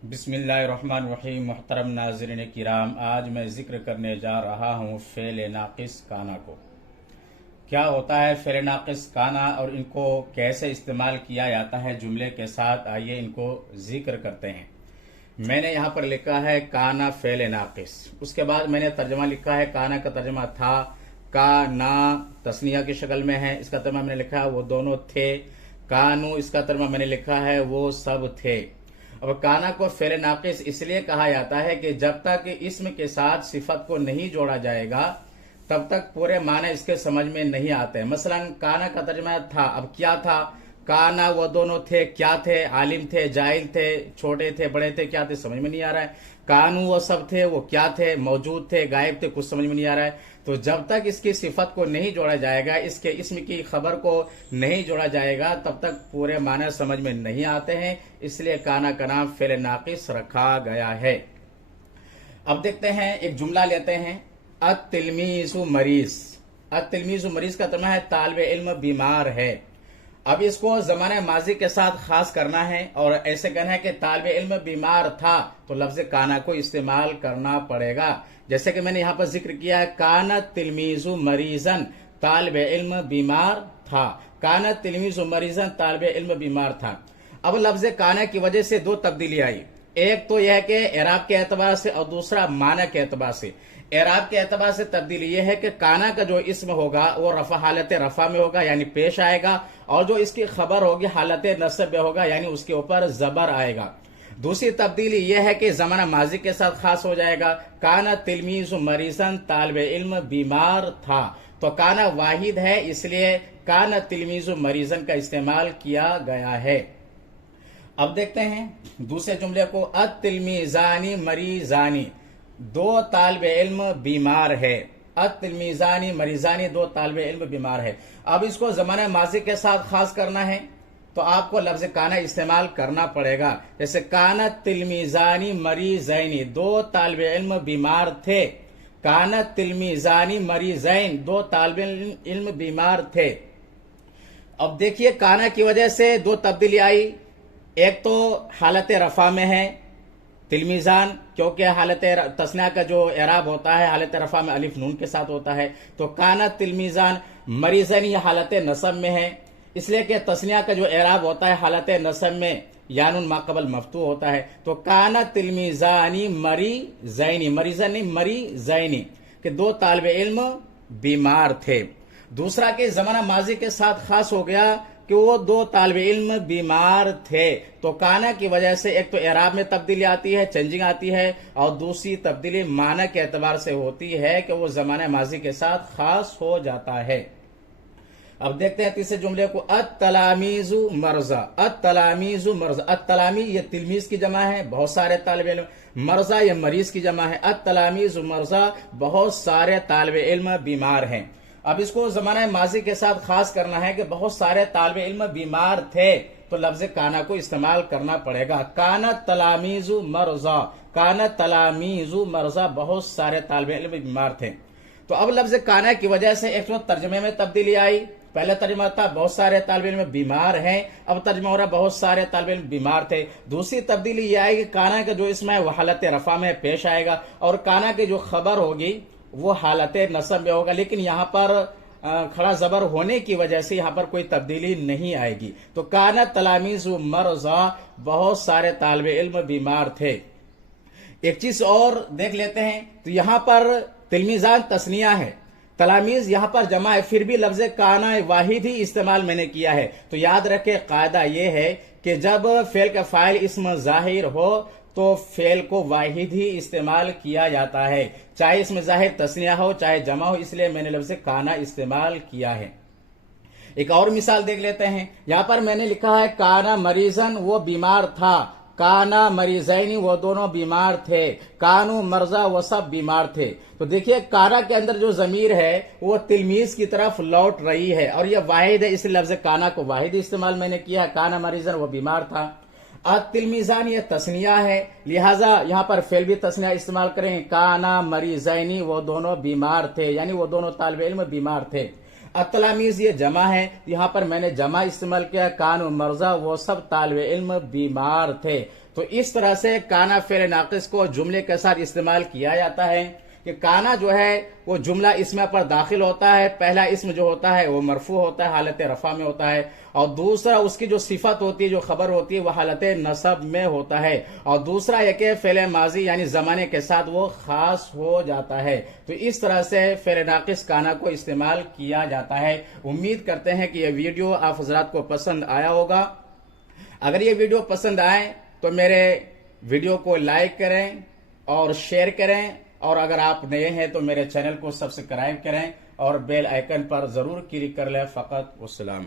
बिस्मिल्लाहिर्रहमानिर्रहीम। मोहतरम नाज़रीन किराम, आज मैं ज़िक्र करने जा रहा हूँ फ़ेल नाक़िस काना को। क्या होता है फ़ेल नाक़िस काना और इनको कैसे इस्तेमाल किया जाता है जुमले के साथ, आइए इनको ज़िक्र करते हैं। मैंने यहाँ पर लिखा है काना फ़ेल नाक़िस, उसके बाद मैंने तर्जमा लिखा है। काना का तर्जमा था, का ना तस्निया की शक्ल में है, इसका तर्जमा मैंने लिखा है वो दोनों थे। कानू, इसका तर्जमा मैंने लिखा है वो सब थे। अब काना को फ़ेल नाक़िस इसलिए कहा जाता है कि जब तक इस्म के साथ सिफत को नहीं जोड़ा जाएगा तब तक पूरे माने इसके समझ में नहीं आते। मसलन काना का तर्जमा था, अब क्या था? काना वो दोनों थे, क्या थे? आलिम थे, जाहिल थे, छोटे थे, बड़े थे, क्या थे? समझ में नहीं आ रहा है। कानू वो सब थे, वो क्या थे? मौजूद थे, गायब थे, कुछ समझ में नहीं आ रहा है। तो जब तक इसकी सिफत को नहीं जोड़ा जाएगा, इसके इस्म की खबर को नहीं जोड़ा जाएगा, तब तक पूरे माना समझ में नहीं आते हैं। इसलिए काना का नाम फ़ेल नाक़िस रखा गया है। अब देखते हैं, एक जुमला लेते हैं। अत-तिलमीज़ु मरीज। अत-तिलमीज़ु मरीज का तर्जुमा है तालिब इल्म बीमार है। अब इसको ज़माने माजी के साथ खास करना है और ऐसे कहना है कि तालिब इल्म बीमार था, तो लफ्ज़ काना को इस्तेमाल करना पड़ेगा। जैसे कि मैंने यहाँ पर जिक्र किया है, कानत तिलमीज़ु मरीजन, तालिब इल्म बीमार था। कानत तिलमीज़ु मरीजन, तालिब इल्म बीमार था। अब लफ्ज़ काना की वजह से दो तब्दीली आई। एक तो यह है कि एराब के एतबार से और दूसरा माना के एतबार से। एराब के एतबार से तब्दीली यह है कि काना का जो इसम होगा वो रफा हालत रफा में होगा, यानी पेश आएगा, और जो इसकी खबर होगी हालत नस्ब में होगा, यानी उसके ऊपर जबर आएगा। दूसरी तब्दीली यह है कि जमाना माजी के साथ खास हो जाएगा। काना तिलमीज़ु मरीजन, तालिब इल्म बीमार था। तो काना वाहिद है, इसलिए काना तिलमीज़ु मरीजन का इस्तेमाल किया गया है। अब देखते हैं दूसरे जुमले को। अत-तिलमीज़ानी मरीजानी, दो तालिब इल्म बीमार है। अत-तिलमीज़ानी मरीजानी, दो तालिब इल्म बीमार है। अब इसको जमाना माजी के साथ खास करना है तो आपको लफ्ज काना इस्तेमाल करना पड़ेगा। जैसे काना तिलमीज़ानी मरीज़ैनी, दो तालिब इल्म बीमार थे। काना तिलमीज़ानी मरीज़ैन, दो तालिब इल्म बीमार थे। अब देखिए, काना की वजह से दो तब्दीली आई। एक तो हालत रफा में है तिलमीज़ान, क्योंकि हालत तस्निया का जो एराब होता है हालत रफा में अलिफ नून के साथ होता है। तो काना तिलमीज़ान मरीज़न, ये हालत नसब में है, इसलिए कि तस्निया का जो एराब होता है हालत नसब में यानुन माकबल मफ्तू होता है। तो काना तिलमीज़ानी मरीज़ैनी, मरीज़न नहीं मरीज़ैनी, कि दो तालिब इल्म बीमार थे। दूसरा के जमाना माजी के साथ खास हो गया कि वो दो तालिब इल्म बीमार थे। तो काना की वजह से एक तो एराब में तब्दीली आती है, चेंजिंग आती है, और दूसरी तब्दीली माना के एतबार से होती है कि वो जमाने माजी के साथ खास हो जाता है। अब देखते हैं तीसरे जुमले को। अत-तलामीज़ु मरजा। अत-तलामीज़ु मरजा, अत-तलामी ये तिलमीज की जमा है, बहुत सारे तालिब इल्म। मरजा ये मरीज की जमा है। अत-तलामीज़ु मरजा, बहुत सारे तालिब इल्म बीमार हैं। अब इसको जमाना माजी के साथ खास करना है कि बहुत सारे तालिब इल्म बीमार थे, तो लफ्ज काना को इस्तेमाल करना पड़ेगा। काना तलामीज़ु मरजा, काना तलामीज़ु मरजा, बहुत सारे तालिब इल्म बीमार थे। तो अब लफ्ज काना की वजह से एक तो तर्जमे में तब्दीली आई। पहले तर्जमा था बहुत सारे तालिब इल्म बीमार हैं, अब तर्जमा हो रहा बहुत सारे तालिब इल्म बीमार थे। दूसरी तब्दीली यह आएगी, काना का जो इसम है वो हालत रफा में पेश आएगा, और काना की जो खबर होगी वो हालत नसब में होगा, लेकिन यहाँ पर खड़ा जबर होने की वजह से यहाँ पर कोई तब्दीली नहीं आएगी। तो काना तलामीज़ु मरजा, बहुत सारे तालिब इल्म बीमार थे। एक चीज और देख लेते हैं, तो यहाँ पर तिलमीज़ान तस्निया है, तलामीज यहाँ पर जमा है, फिर भी लफ्ज काना वाहिद ही इस्तेमाल मैंने किया है। तो याद रखे, कायदा यह है कि जब फेल का फाइल इसम जाहिर हो तो फेल को वाहिद ही इस्तेमाल किया जाता है, चाहे इसमें जाहिर तस्निया हो चाहे जमा हो, इसलिए मैंने लफ्ज काना इस्तेमाल किया है। एक और मिसाल देख लेते हैं। यहां पर मैंने लिखा है काना मरीजन, वो बीमार था। काना मरीजैनी, वो दोनों बीमार थे। कानू मरजा, वो सब बीमार थे। तो देखिए, काना के अंदर जो जमीर है वो तिलमीज की तरफ लौट रही है, और यह वाहिद है, इसलिए लफ्ज काना को वाहिद इस्तेमाल मैंने किया है। काना मरीजन, वो बीमार था। अत-तिलमीज़ान ये तस्निया है, लिहाजा यहाँ पर फेल भी तस्निया इस्तेमाल करें। काना मरीज़ैनी, वो दोनों बीमार थे, यानी वो दोनों तालिब इल्म बीमार थे। अतलामीज ये जमा है, यहाँ पर मैंने जमा इस्तेमाल किया। कानू मर्जा, वो सब तालिब इल्म बीमार थे। तो इस तरह से काना फेल नाकिस को जुमले के साथ इस्तेमाल किया जाता है कि काना जो है वो जुमला इसमें पर दाखिल होता है। पहला इसम जो होता है वो मरफू होता है, हालत रफा में होता है, और दूसरा उसकी जो सिफत होती है, जो खबर होती है, वो हालत नसब में होता है, और दूसरा यह कि फेल माजी यानी जमाने के साथ वो खास हो जाता है। तो इस तरह से फेल नाकिस काना को इस्तेमाल किया जाता है। उम्मीद करते हैं कि यह वीडियो आप हजरात को पसंद आया होगा। अगर ये वीडियो पसंद आए तो मेरे वीडियो को लाइक करें और शेयर करें, और अगर आप नए हैं तो मेरे चैनल को सब्सक्राइब करें और बेल आइकन पर जरूर क्लिक कर लें। फ़कत वस्सलाम।